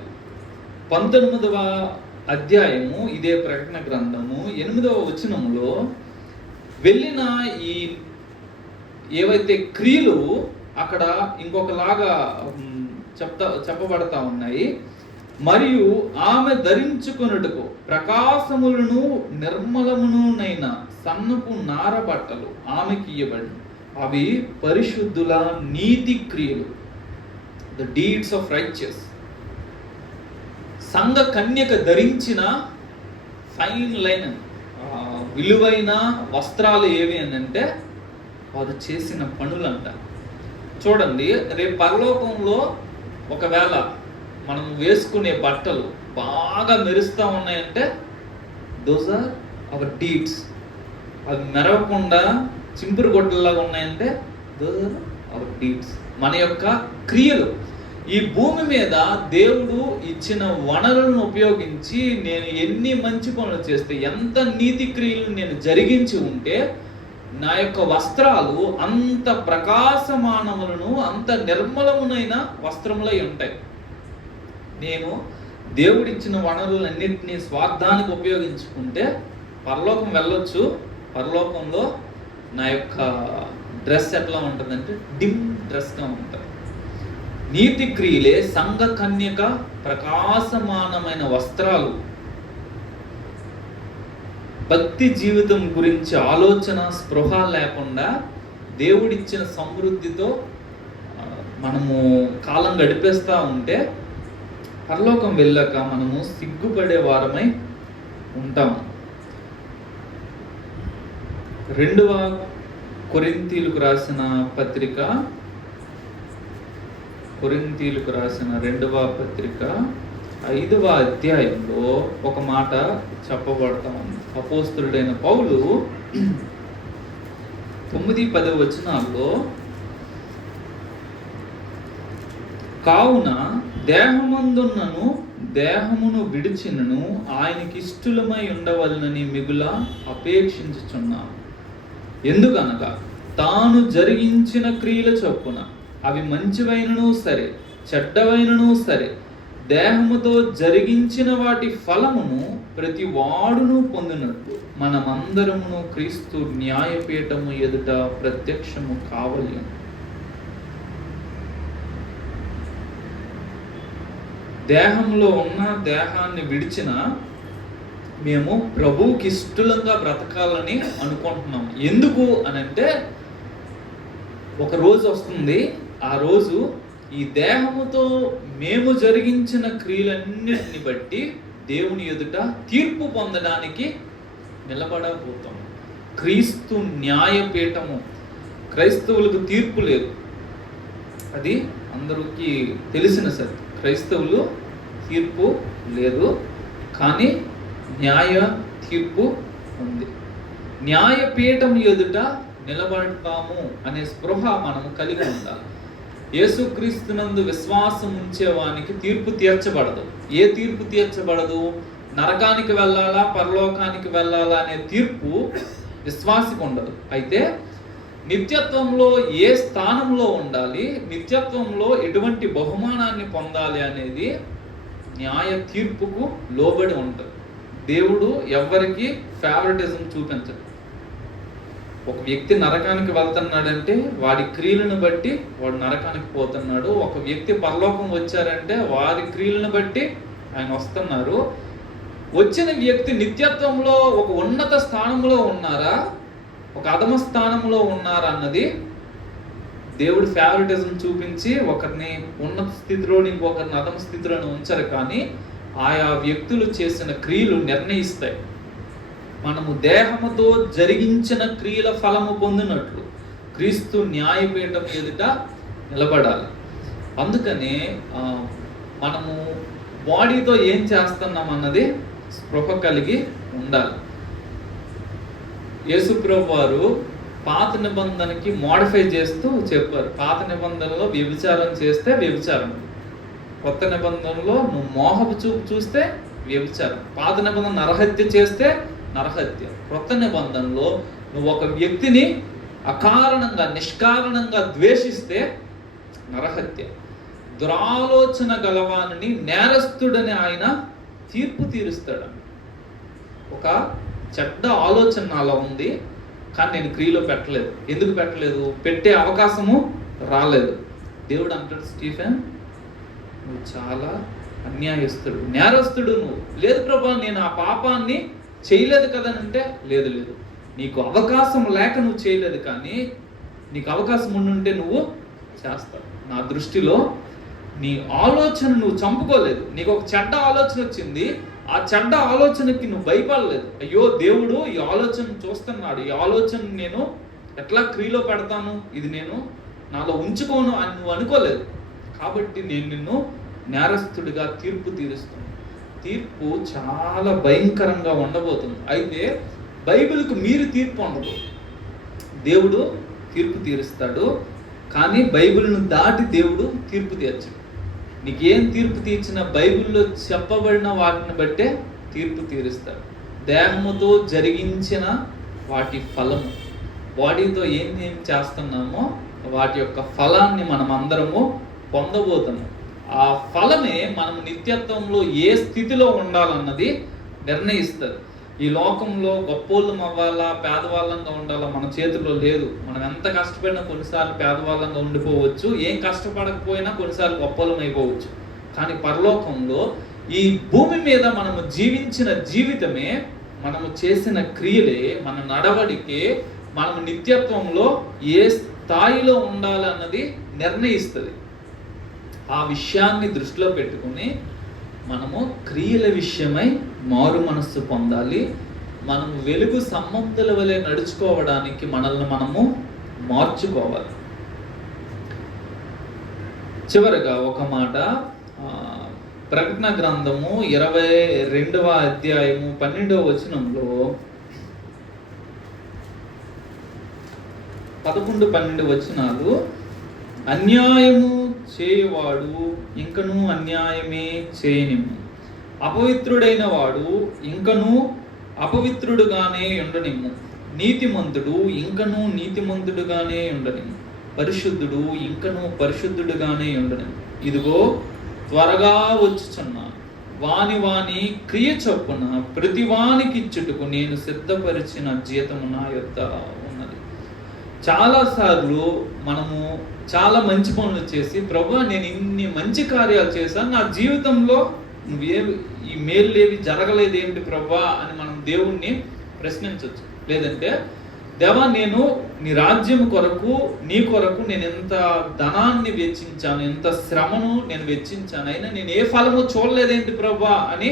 19వ అధ్యాయము ఇదే ప్రకటన గ్రంథము 8వ వచనములో వెళ్ళిన ఈ ఏవైతే క్రియలు అక్కడ ఇంకొకలాగా చెప్పబడతా ఉన్నాయి. మరియు ఆమె ధరించుకొనుటకు ప్రకాశములను నిర్మలమునునైన సన్నపు నారబట్టలు ఆమెకి ఇయ్యబడి, అవి పరిశుద్ధుల నీతి క్రియలు, ద డీడ్స్ ఆఫ్ రైచియస్. సంఘ కన్యక ధరించిన ఫైన్ లైన్, విలువైన వస్త్రాలు ఏవి అని అంటే వారు చేసిన పనులంట. చూడండి, రేపు పరలోకంలో ఒకవేళ మనం వేసుకునే బట్టలు బాగా మెరుస్తూ ఉన్నాయంటే దోస్ ఆర్ అవర్ డీడ్స్. అవి మెరవకుండా చింపురు గొడ్డల్లాగా ఉన్నాయంటే దోస్ ఆర్ అవర్ డీడ్స్, మన యొక్క క్రియలు. ఈ భూమి మీద దేవుడు ఇచ్చిన వనరులను ఉపయోగించి నేను ఎన్ని మంచి పనులు చేస్తే, ఎంత నీతి క్రియలు నేను జరిగించి ఉంటే నా యొక్క వస్త్రాలు అంత ప్రకాశమానములను, అంత నిర్మలమునైన వస్త్రములై ఉంటాయి. నేను దేవుడిచ్చిన వనరులన్నింటినీ స్వార్థానికి ఉపయోగించుకుంటే పరలోకం వెళ్ళొచ్చు. పరలోకంలో నా యొక్క డ్రెస్ ఎట్లా ఉంటుందంటే డిమ్ డ్రెస్గా ఉంటుంది. నీతి క్రియలే సంఘ కన్యక ప్రకాశమానమైన వస్త్రాలు. భక్తి జీవితం గురించి ఆలోచన స్పృహ లేకుండా దేవుడిచ్చిన సమృద్ధితో మనము కాలం గడిపేస్తూ ఉంటే పరలోకం వెళ్ళాక మనము సిగ్గుపడే వారమై ఉంటాం. 2వ కొరింథీయులకు రాసిన పత్రిక 5వ అధ్యాయంలో ఒక మాట చెప్పబడతా ఉంది. అపోస్తలుడైన పౌలు 9-10 వచనాల్లో, కావున దేహమందున్నను దేహమును విడిచినను ఆయనకి ఇష్టలమై ఉండవలనని మిగుల అపేక్షించుచున్నాను. ఎందుకనగా తాను జరిగించిన క్రియల చొప్పున అవి మంచివైనను సరే చెడ్డవైనను సరే దేహముతో జరిగించిన వాటి ఫలమును ప్రతి వాడును పొందినట్లు మనమందరమును క్రీస్తు న్యాయపీఠము ఎదుట ప్రత్యక్షము కావాలి. దేహంలో ఉన్న దేహాన్ని విడిచిన మేము ప్రభువుకి ఇష్టలంగా బ్రతకాలని అనుకుంటున్నాం. ఎందుకు అనంటే ఒక రోజు వస్తుంది, ఆ రోజు ఈ దేహముతో మేము జరిగించిన క్రియలన్నిటిని బట్టి దేవుని ఎదుట తీర్పు పొందడానికి నిలబడబోతాం. క్రీస్తు న్యాయపీఠము. క్రైస్తవులకు తీర్పు లేదు, అది అందరికీ తెలిసిన సత్యం. క్రైస్తవులు తీర్పు లేదు, కానీ న్యాయ తీర్పు ఉంది. న్యాయపీఠం ఎదుట నిలబడతాము అనే స్పృహ మనము కలిగి ఉండాలి. యేసుక్రీస్తునందు విశ్వాసం ఉంచేవానికి తీర్పు తీర్చబడదు. ఏ తీర్పు తీర్చబడదు? నరకానికి వెళ్ళాలా పరలోకానికి వెళ్ళాలా అనే తీర్పు విశ్వాసికి ఉండదు. అయితే నిత్యత్వంలో ఏ స్థానంలో ఉండాలి, నిత్యత్వంలో ఎటువంటి బహుమానాన్ని పొందాలి అనేది న్యాయ తీర్పుకు లోబడి ఉంటుంది. దేవుడు ఎవరికి ఫేవరెటిజం చూపించడు. ఒక వ్యక్తి నరకానికి వెళ్తున్నాడంటే వాడి క్రియలను బట్టి వాడు నరకానికి పోతున్నాడు. ఒక వ్యక్తి పరలోకం వచ్చారంటే వారి క్రియలను బట్టి ఆయన వస్తున్నారు. వచ్చిన వ్యక్తి నిత్యత్వంలో ఒక ఉన్నత స్థానంలో ఉన్నారా, ఒక అధమ స్థానంలో ఉన్నారా అన్నది దేవుడు ఫేవరెటిజం చూపించి ఒకరిని ఉన్నత స్థితిలో ఇంకొకరిని అధమ స్థితిలో ఉంచరు. కానీ ఆయా వ్యక్తులు చేసిన క్రియలు నిర్ణయిస్తాయి. మనము దేహముతో జరిగించిన క్రియల ఫలము పొందినట్లు క్రీస్తు న్యాయపీఠం ఎదుట నిలబడాలి. అందుకనే మనము బాడీతో ఏం చేస్తున్నాం అన్నది స్పృహ కలిగి ఉండాలి. యేసుప్రభు వారు పాత నిబంధనకి మోడిఫై చేస్తూ చెప్పారు. పాత నిబంధనలో వ్యభిచారం చేస్తే వ్యభిచారం, కొత్త నిబంధనలో నువ్వు మోహపు చూపు చూస్తే వ్యభిచారం, పాత నిబంధన నరహత్య చేస్తే నరహత్య, కొత్త నిబంధనలో నువ్వు ఒక వ్యక్తిని అకారణంగా నిష్కారణంగా ద్వేషిస్తే నరహత్య. దురాలోచన గలవాని నేరస్తుడని ఆయన తీర్పు తీరుస్తాడు. ఒక చెడ్డ ఆలోచన నాలో ఉంది కానీ నేను క్రియలో పెట్టలేదు. ఎందుకు పెట్టలేదు? పెట్టే అవకాశము రాలేదు. దేవుడు అంటాడు, స్టీఫెన్ నువ్వు చాలా అన్యాయస్తుడు, నేరస్తుడు. నువ్వు లేదు ప్రభా నేను ఆ పాపాన్ని చేయలేదు కదనంటే లేదు నీకు అవకాశం లేక నువ్వు చేయలేదు, కానీ నీకు అవకాశం ఉండుంటే నువ్వు చేస్తావు. నా దృష్టిలో నీ ఆలోచన నువ్వు చంపుకోలేదు. నీకు ఒక చెడ్డ ఆలోచన వచ్చింది, ఆ చెడ్డ ఆలోచనకి నువ్వు భయపడలేదు. అయ్యో దేవుడు ఈ ఆలోచన చూస్తున్నాడు, ఈ ఆలోచన నేను ఎట్లా క్రియలో పెడతాను, ఇది నేను నాలో ఉంచుకోను అని నువ్వు అనుకోలేదు. కాబట్టి నేను నిన్ను నేరస్తుడిగా తీర్పు తీరుస్తాను. తీర్పు చాలా భయంకరంగా ఉండబోతుంది. అయితే బైబిల్కు మీరు తీర్పు ఉండదు. దేవుడు తీర్పు తీరుస్తాడు, కానీ బైబిల్ను దాటి దేవుడు తీర్పు తీర్చడు. నీకేం తీర్పు తీర్చిన బైబిల్లో చెప్పబడిన వాటిని బట్టే తీర్పు తీరుస్తాడు. దేహముతో జరిగించిన వాటి ఫలము, బాడీతో ఏం చేస్తున్నామో వాటి యొక్క ఫలాన్ని మనం అందరము పొందబోతున్నాం. ఆ ఫలమే మనం నిత్యత్వంలో ఏ స్థితిలో ఉండాలన్నది నిర్ణయిస్తుంది. ఈ లోకంలో గొప్పోళ్ళం అవ్వాలా పేదవాళ్ళంగా ఉండాలా మన చేతిలో లేదు. మనం ఎంత కష్టపడినా కొన్నిసార్లు పేదవాళ్ళంగా ఉండిపోవచ్చు, ఏం కష్టపడకపోయినా కొన్నిసార్లు గొప్పోళ్ళం అయిపోవచ్చు. కానీ పరలోకంలో ఈ భూమి మీద మనము జీవించిన జీవితమే, మనము చేసిన క్రియలే, మన నడవడికే మనము నిత్యత్వంలో ఏ స్థాయిలో ఉండాలన్నది నిర్ణయిస్తుంది. ఆ విషయాన్ని దృష్టిలో పెట్టుకుని మనము క్రియల విషయమై మారు మనస్సు పొందాలి. మనము వెలుగు సంబంధుల వలె నడుచుకోవడానికి మనల్ని మనము మార్చుకోవాలి. చివరగా ఒక మాట, ప్రకటన గ్రంథము 22వ అధ్యాయము 12వ వచనంలో 11-12 వచనాలు, అన్యాయము చేయవాడు ఇంకనూ అన్యాయమే చేయనిమ్ము, అపవిత్రుడైన వాడు ఇంకనూ అపవిత్రుడుగానే ఉండనిమ్ము, నీతిమంతుడు ఇంకనూ నీతిమంతుడుగానే ఉండనిమ్ము, పరిశుద్ధుడు ఇంకనూ పరిశుద్ధుడుగానే ఉండనిమ్ము. ఇదిగో త్వరగా వచ్చుచున్నాను, వాని క్రియ చొప్పున ప్రతి వానికి ఇచ్చుటకు నేను సిద్ధపరిచిన జీతము నా యొద్ద ఉన్నది. చాలాసార్లు మనము చాలా మంచి పనులు చేసి, ప్రభువా నేను ఇన్ని మంచి కార్యాలు చేశాను, నా జీవితంలో ఈ మేలులేవి జరగలేదు ఏంటి ప్రభువా అని మనం దేవుణ్ణి ప్రశ్నించవచ్చు. లేదంటే దేవా నేను నీ రాజ్యం కొరకు నీ కొరకు నేను ఎంత ధనాన్ని వెచ్చించాను, ఎంత శ్రమను నేను వెచ్చించాను, అయినా నేను ఏ ఫలము చూడలేదేంటి ప్రభువా అని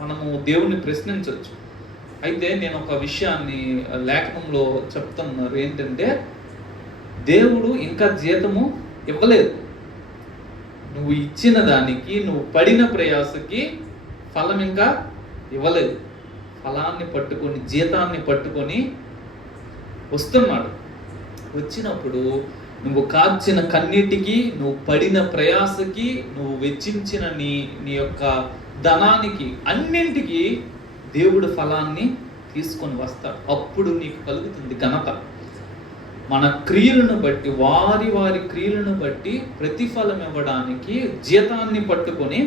మనము దేవుణ్ణి ప్రశ్నించవచ్చు. అయితే నేను ఒక విషయాన్ని లేఖనంలో చెప్తున్నారు, ఏంటంటే దేవుడు ఇంకా జీతము ఇవ్వలేదు. నువ్వు ఇచ్చిన దానికి, నువ్వు పడిన ప్రయాసకి ఫలం ఇంకా ఇవ్వలేదు. ఫలాన్ని పట్టుకొని, జీతాన్ని పట్టుకొని వస్తున్నాడు. వచ్చినప్పుడు నువ్వు కార్చిన కన్నీటికి, నువ్వు పడిన ప్రయాసకి, నువ్వు వెచ్చించిన నీ యొక్క ధనానికి, అన్నింటికి దేవుడు ఫలాన్ని తీసుకొని వస్తాడు. అప్పుడు నీకు కలుగుతుంది ఘనత. మన క్రియలను బట్టి, వారి క్రియలను బట్టి ప్రతిఫలం ఇవ్వడానికి జీతాన్ని పట్టుకొని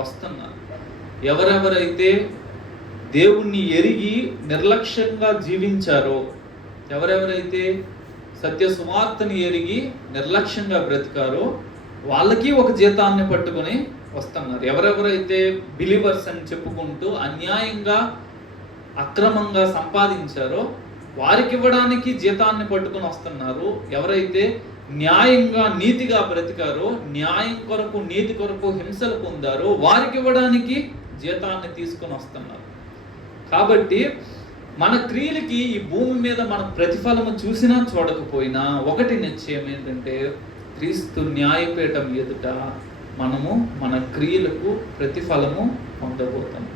వస్తున్నారు. ఎవరెవరైతే దేవుణ్ణి ఎరిగి నిర్లక్ష్యంగా జీవించారో, ఎవరెవరైతే సత్య సువార్తని ఎరిగి నిర్లక్ష్యంగా బ్రతికారో వాళ్ళకి ఒక జీతాన్ని పట్టుకొని వస్తున్నారు. ఎవరెవరైతే బిలీవర్స్ అని చెప్పుకుంటూ అన్యాయంగా, అక్రమంగా సంపాదించారో వారికి ఇవ్వడానికి జీతాన్ని పట్టుకొని వస్తున్నారు. ఎవరైతే న్యాయంగా, నీతిగా బ్రతికారో, న్యాయం కొరకు, నీతి కొరకు హింసలు పొందారో వారికి ఇవ్వడానికి జీతాన్ని తీసుకొని వస్తున్నారు. కాబట్టి మన క్రియలకి ఈ భూమి మీద మన ప్రతిఫలము చూసినా చూడకపోయినా ఒకటి నిశ్చయం ఏంటంటే, క్రీస్తు న్యాయపీఠం ఎదుట మనము మన క్రియలకు ప్రతిఫలము పొందబోతాము.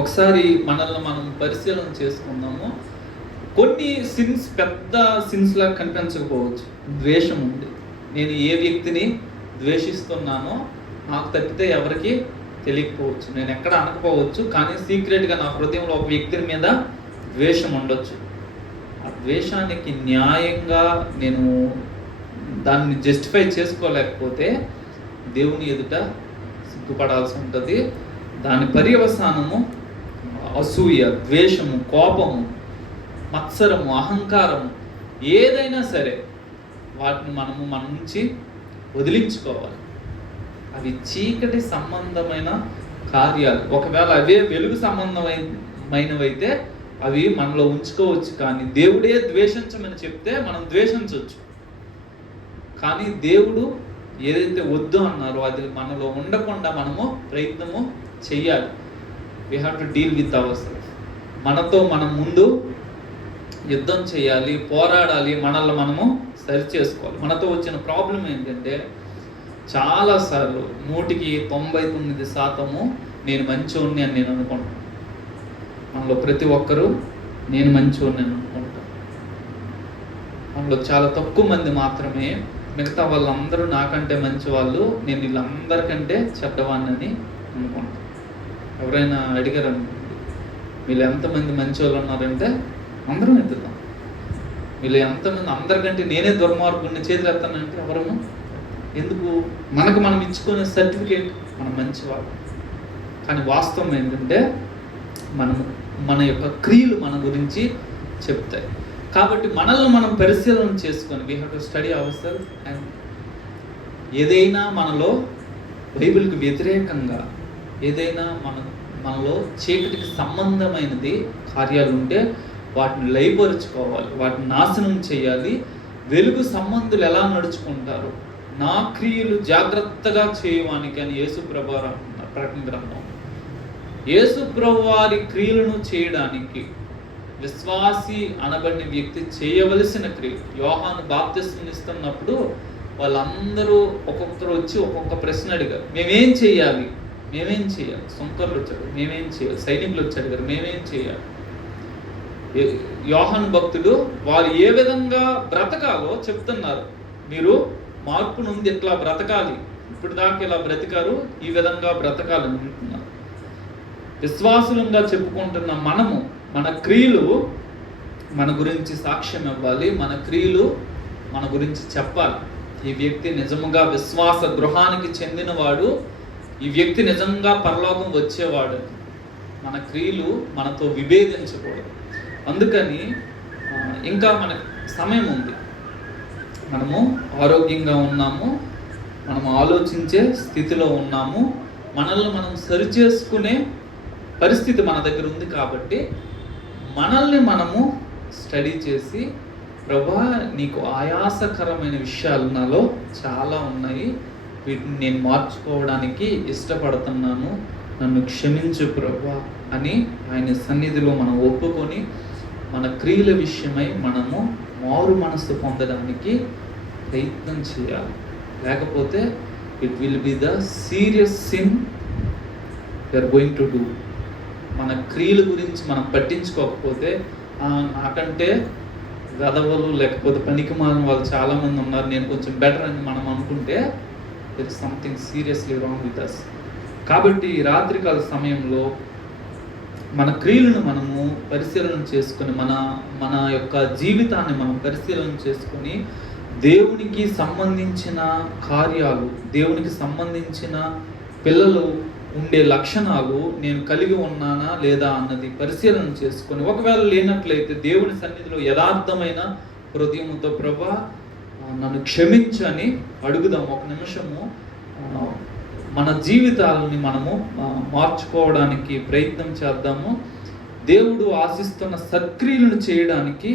ఒకసారి మనల్ని మనం పరిశీలన చేసుకుందాము. కొన్ని సిన్స్ పెద్ద సిన్స్ లాగా కనిపించకపోవచ్చు. ద్వేషం ఉంది. నేను ఏ వ్యక్తిని ద్వేషిస్తున్నానో నాకు తప్పితే ఎవరికి తెలియకపోవచ్చు, నేను ఎక్కడ అనకపోవచ్చు, కానీ సీక్రెట్గా నా హృదయంలో ఒక వ్యక్తి మీద ద్వేషం ఉండొచ్చు. ఆ ద్వేషానికి న్యాయంగా నేను దాన్ని జస్టిఫై చేసుకోలేకపోతే దేవుని ఎదుట సిగ్గుపడాల్సి ఉంటుంది. దాని పర్యవసానము అసూయ, ద్వేషము, కోపము, మత్సరము, అహంకారము, ఏదైనా సరే వాటిని మనము మన నుంచి వదిలించుకోవాలి. అవి చీకటి సంబంధమైన కార్యాలు. ఒకవేళ అవే వెలుగు సంబంధమైనవైతే అవి మనలో ఉంచుకోవచ్చు, కానీ దేవుడే ద్వేషించమని చెప్తే మనం ద్వేషించవచ్చు. కానీ దేవుడు ఏదైతే వద్దు అన్నారో అది మనలో ఉండకుండా మనము ప్రయత్నము చెయ్యాలి. We have to deal with our self. మనతో మనం ముందు యుద్ధం చేయాలి, పోరాడాలి, మనల్ని మనము సరి చేసుకోవాలి. మనతో వచ్చిన ప్రాబ్లం ఏంటంటే, చాలాసార్లు 99% నేను మంచోడిని అని నేను అనుకుంటాను. మనలో ప్రతి ఒక్కరూ నేను మంచోడిని అని అనుకుంటాను. మనలో చాలా తక్కువ మంది మాత్రమే మిగతా వాళ్ళందరూ నాకంటే మంచి వాళ్ళు, నేను వీళ్ళందరికంటే చెడ్డవాడిని అనుకుంటాను. ఎవరైనా అడిగారు అనుకోండి, వీళ్ళు ఎంతమంది మంచి వాళ్ళు ఉన్నారంటే అందరం ఎత్తుతాం. వీళ్ళు ఎంతమంది, అందరికంటే నేనే దుర్మార్గుడిని చేతులు ఎత్తానంటే ఎవరము. ఎందుకు? మనకు మనం ఇచ్చుకునే సర్టిఫికేట్ మనం మంచివాడు. కానీ వాస్తవం ఏంటంటే మన యొక్క క్రియలు మన గురించి చెప్తాయి. కాబట్టి మనల్ని మనం పరిశీలన చేసుకొని we have to study our self. And ఏదైనా మనలో బైబిల్కి వ్యతిరేకంగా, ఏదైనా మనలో చీకటికి సంబంధమైనది కార్యాలు ఉంటే వాటిని లయపరుచుకోవాలి, వాటిని నాశనం చేయాలి. వెలుగు సంబంధులు ఎలా నడుచుకుంటారు, నా క్రియలు జాగ్రత్తగా చేయవానికి అని యేసుప్రభు ప్రకటన గ్రంథం. యేసుప్రభు వారి క్రియలను చేయడానికి విశ్వాసి అనబడిన వ్యక్తి చేయవలసిన క్రియలు. యోహాను బాప్తిస్మం ఇస్తున్నప్పుడు వాళ్ళందరూ ఒక్కొక్కరు వచ్చి ఒక్కొక్క ప్రశ్న అడిగారు, మేమేం చేయాలి? సుంకర్లు వచ్చారు, మేమేం చేయాలి? సైనికులు వచ్చి అడిగారు, మేమేం చేయాలి? యోహాను భక్తుడు వారు ఏ విధంగా బ్రతకాలో చెప్తున్నారు. మీరు మార్పు నుండి ఎట్లా బ్రతకాలి, ఇప్పుడు దాకా ఇలా బ్రతికారు, ఈ విధంగా బ్రతకాలని అంటున్నారు. విశ్వాసులంగా చెప్పుకుంటున్న మనము మన క్రియలు మన గురించి సాక్ష్యం ఇవ్వాలి, మన క్రియలు మన గురించి చెప్పాలి. ఈ వ్యక్తి నిజంగా విశ్వాస గృహానికి చెందినవాడు, ఈ వ్యక్తి నిజంగా పరలోకం వచ్చేవాడు. మన క్రియలు మనతో విభేదించకూడదు. అందుకని ఇంకా మనకు సమయం ఉంది. మనము ఆరోగ్యంగా ఉన్నాము, మనము ఆలోచించే స్థితిలో ఉన్నాము, మనల్ని మనం సరిచేసుకునే పరిస్థితి మన దగ్గర ఉంది. కాబట్టి మనల్ని మనము స్టడీ చేసి, ప్రభా నీకు ఆయాసకరమైన విషయాలు నాలో చాలా ఉన్నాయి, వీటిని నేను మార్చుకోవడానికి ఇష్టపడుతున్నాను, నన్ను క్షమించు ప్రభా అని ఆయన సన్నిధిలో మనం ఒప్పుకొని మన క్రియల విషయమై మనము మారు మనస్సు పొందడానికి ప్రయత్నం చేయాలి. లేకపోతే it will be the serious sin we are going to do. మన క్రియల గురించి మనం పట్టించుకోకపోతే నాకంటే గదవలు లేకపోతే పనికిమాలిన వాళ్ళు చాలామంది ఉన్నారు, నేను కొంచెం బెటర్ అని మనం అనుకుంటే there is something seriously wrong with us. కాబట్టి ఈ రాత్రికాల సమయంలో మన క్రియలను మనము పరిశీలన చేసుకొని మన యొక్క జీవితాన్ని మనం పరిశీలన చేసుకొని దేవునికి సంబంధించిన కార్యాలు, దేవునికి సంబంధించిన పిల్లలు ఉండే లక్షణాలు నేను కలిగి ఉన్నానా లేదా అన్నది పరిశీలన చేసుకొని, ఒకవేళ లేనట్లయితే దేవుని సన్నిధిలో యథార్థమైన హృదయంతో ప్రభా నన్ను క్షమించని అడుగుదాం. ఒక నిమిషము మన జీవితాలని మనము మార్చుకోవడానికి ప్రయత్నం చేద్దాము. దేవుడు ఆశిస్తున్న సత్క్రియలను చేయడానికి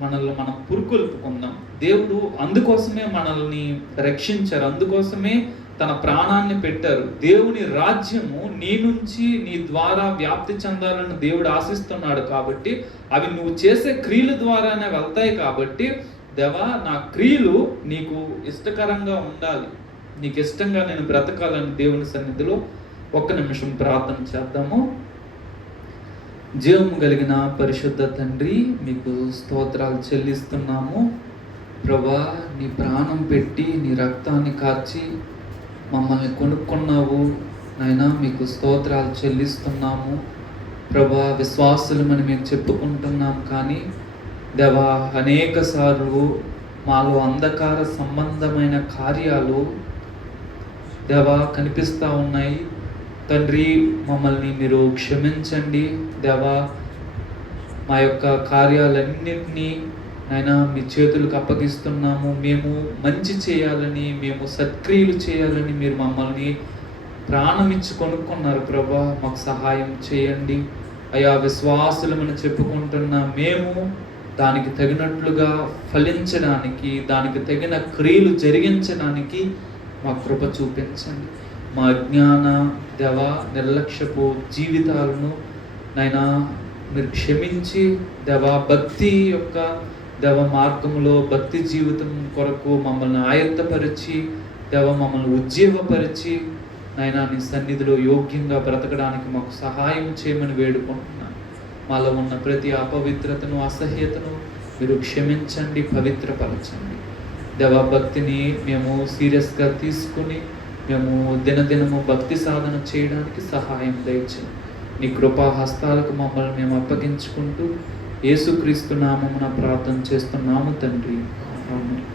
మనల్ని మనం పురుకొల్పుకుందాం. దేవుడు అందుకోసమే మనల్ని రక్షించారు, అందుకోసమే తన ప్రాణాన్ని పెట్టారు. దేవుని రాజ్యము నీ నుంచి నీ ద్వారా వ్యాప్తి చెందాలని దేవుడు ఆశిస్తున్నాడు. కాబట్టి అవి నువ్వు చేసే క్రియల ద్వారానే వెళ్తాయి. కాబట్టి దేవా, నా క్రియలు నీకు ఇష్టకరంగా ఉండాలి, నీకు ఇష్టంగా నేను బ్రతకాలని దేవుని సన్నిధిలో ఒక్క నిమిషం ప్రార్థన చేద్దాము. జీవము కలిగిన పరిశుద్ధ తండ్రి, మీకు స్తోత్రాలు చెల్లిస్తున్నాము. ప్రభా, నీ ప్రాణం పెట్టి నీ రక్తాన్ని కార్చి మమ్మల్ని కొనుక్కున్నావు నాయనా, మీకు స్తోత్రాలు చెల్లిస్తున్నాము. ప్రభా, విశ్వాసులమని మేము చెప్పుకుంటున్నాం, కానీ దేవా అనేక సార్లు మాలో అంధకార సంబంధమైన కార్యాలు దేవా కనిపిస్తూ ఉన్నాయి. తండ్రి, మమ్మల్ని మీరు క్షమించండి దేవా. మా యొక్క కార్యాలన్నింటినీ నాయనా మీ చేతులకు అప్పగిస్తున్నాము. మేము మంచి చేయాలని, మేము సత్క్రియలు చేయాలని మీరు మమ్మల్ని ప్రాణం ఇచ్చి కొనుక్కున్నారు. ప్రభా, మాకు సహాయం చేయండి అయా. విశ్వాసులమని చెప్పుకుంటున్న మేము దానికి తగినట్లుగా ఫలించడానికి, దానికి తగిన క్రియలు జరిగించడానికి మా కృప చూపించండి. మా అజ్ఞాన దేవ నిర్లక్ష్యపు జీవితాలను నైనా మీరు క్షమించి దేవా, భక్తి యొక్క దేవ మార్గంలో భక్తి జీవితం కొరకు మమ్మల్ని ఆయత్తపరిచి దేవ, మమ్మల్ని ఉజ్జీవపరిచి నైనా నీ సన్నిధిలో యోగ్యంగా బ్రతకడానికి మాకు సహాయం చేయమని వేడుకుంటున్నాను. మాలో ఉన్న ప్రతి అపవిత్రతను, అసహ్యతను మీరు క్షమించండి, పవిత్రపరచండి దేవా. భక్తిని మేము సీరియస్గా తీసుకుని మేము దినదినము భక్తి సాధన చేయడానికి సహాయం దయచేయండి. నీ కృపా హస్తాలకు మమ్మల్ని మేము అప్పగించుకుంటూ యేసుక్రీస్తు నామమున ప్రార్థన చేస్తున్నాము తండ్రి. ఆమేన్.